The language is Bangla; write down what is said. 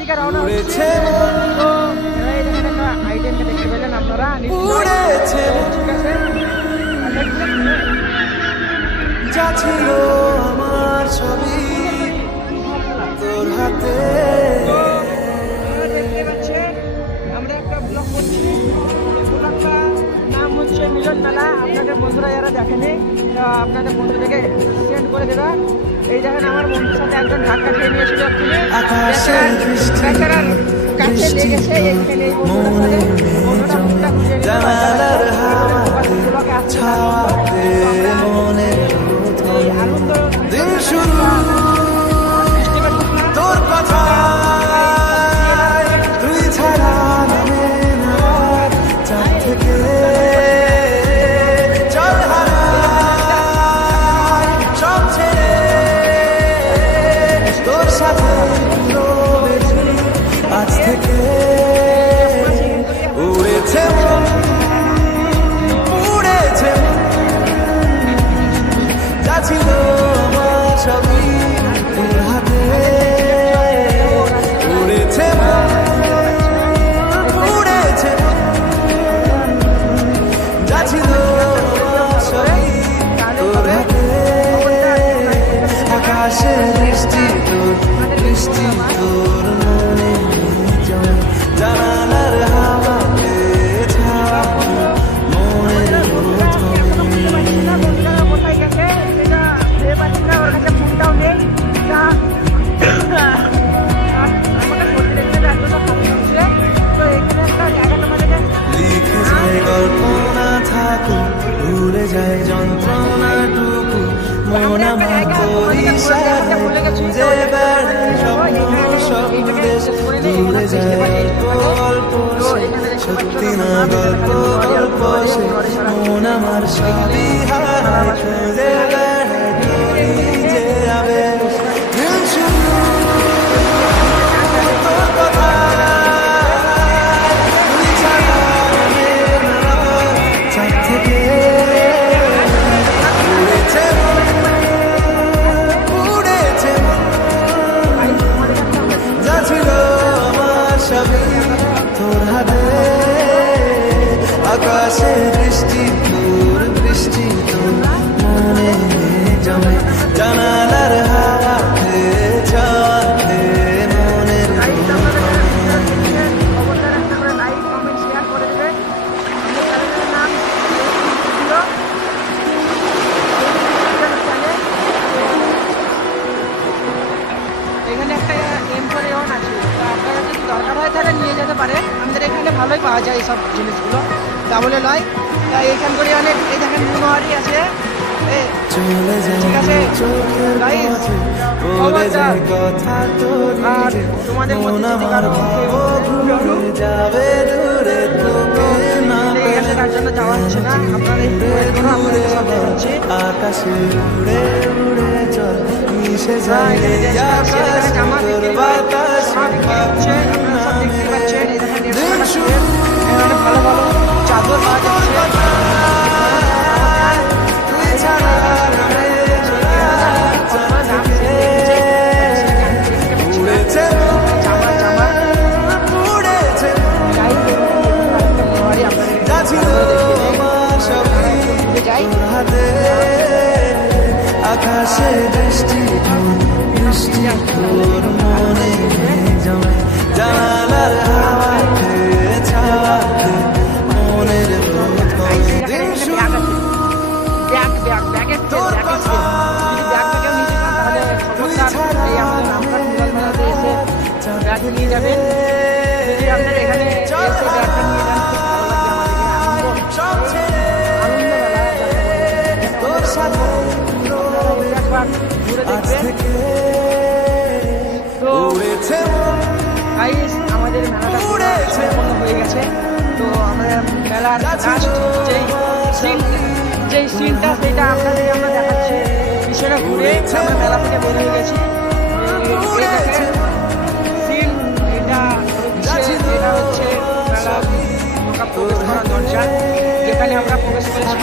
দিকে রওনা হচ্ছে। তো এখানে একটা আইটেমকে দেখতে পেলেন আপনারা, ঠিক আছে। যা ছিল আমার ছবি তোর হাতে, দেখতে পাচ্ছেন আমরা একটা ব্লগ করছি। ব্লগটার নাম হচ্ছে মিলন মেলা। আপনাদের বন্ধুরা যারা দেখেনি আপনাদের বন্ধুদেরকে সেন্ড করে দেবা। এই দেখেন আমার বন্ধুর সাথে একজন ধাক্কা খেয়ে নিয়েছিল, বেচারার কাছে লেগেছে। এখানে এই বন্ধুটার সাথে বন্ধুটা মুখটা খুঁজে নিল, আনন্দ তোর কথা তুই ছাড়া নামে না চাঁদ থেকে চল হারাই সব ছেড়ে তোর সাথে আজ থেকে উড়েছে মন, উড়েছে যা ছিল আমার ছবি তোর হাতে, উড়েছে উড়েছে যা ছিল আমার ছবি তোর হাতে, আকাশে বৃষ্টি তোর বৃষ্টি তোর মনে জমে, জানালার হাওয়াতে ছাওয়া মনের কোথায় গেছে সেটা ভেবে পাচ্ছি না, ওর কাছে ফোনটাও নেই। আমাকে সত্যি দেখতে যার জন্য ফোন করছে। তো এখানে একটা জায়গা তোমাদেরকে লিখে যায় কল্পনা থাকুক, ভুলে যায় যন্ত্রণাটুকু, মন আমার তোর ইশারায় খুঁজে বেড়ায় স্বপ্ন স্বপ্নদেশ, দূরে যায় অল্প সত্যি না গল্প গল্প সে, মন আমার সবই হারায় খুঁজে বেড়ায় তোরই যে আবেশ, দিল শুধু তোর কথা তুই ছাড়া নামে না চাঁদ থেকে উড়েছে উড়েছে যা ছিল আমার সবই তোর হাতে, আকাশে বৃষ্টি তোর বৃষ্টি তোর মনে জমে, জানালার হাওয়াতে ছাওয়াতে মনের এখানে একটা M41 আছে, তো আপনারা যদি দরকার হয় তাহলে নিয়ে যেতে পারে। আমাদের এখানে ভালোই পাওয়া যায় এইসব জিনিসগুলো, ডাবলে নয়। তাই এখান করে অনেক, এই দেখেন মুনোয়ারি আছে, চলে ঠিক আছে যায় চোখের গাইস। পথে বলে যায় কথা তোর, আর তোমাদের মধ্যে যদি কারো ঘুরে যাবে দূরে তোকে না পেলে, তার জন্য যাওয়া হচ্ছে না। আপনারা একটু wait করুন, আপনাদের সব দেখাচ্ছি। আকাশে উড়ে উড়ে চল মিশে যায় আকাশ তোর বাতাস হচ্ছে আপনারা সব দেখতে পাচ্ছেন। এই দেখেন এখানে ভালো ভালো চাদর পাওয়া যাচ্ছে। তুই ছাড়া নামে উড়েছে উড়েছে যা ছিল আমার সবই তোর হাতে, আকাশে বৃষ্টি বৃষ্টি তোর মনে জমে, জানালার হাওয়াতে ছাওয়াতে মনের বোধ করে, দিন শুরু তোর কথা নিয়ে যাবেন। যদি আপনারা এখানে এসে ব্যাগটা নিয়ে যান, খুব ভালো লাগবে আমাদেরকে। আনন্দ মেলা তোর সাথে একবার ঘুরে দেখবেন। তো গাইস আমাদের মেলাটা সম্পূর্ণ হয়ে গেছে। তো আমরা মেলার লাস্ট যেই সিনটা সেটা আপনাদের আমরা দেখাচ্ছি। পিছনে ঘুরে আমরা মেলা থেকে বের হয়ে গেছি। সিন এটা হচ্ছে মেলা প্রবেশ করার দরজা, যেখানে আমরা প্রবেশ করেছিলাম।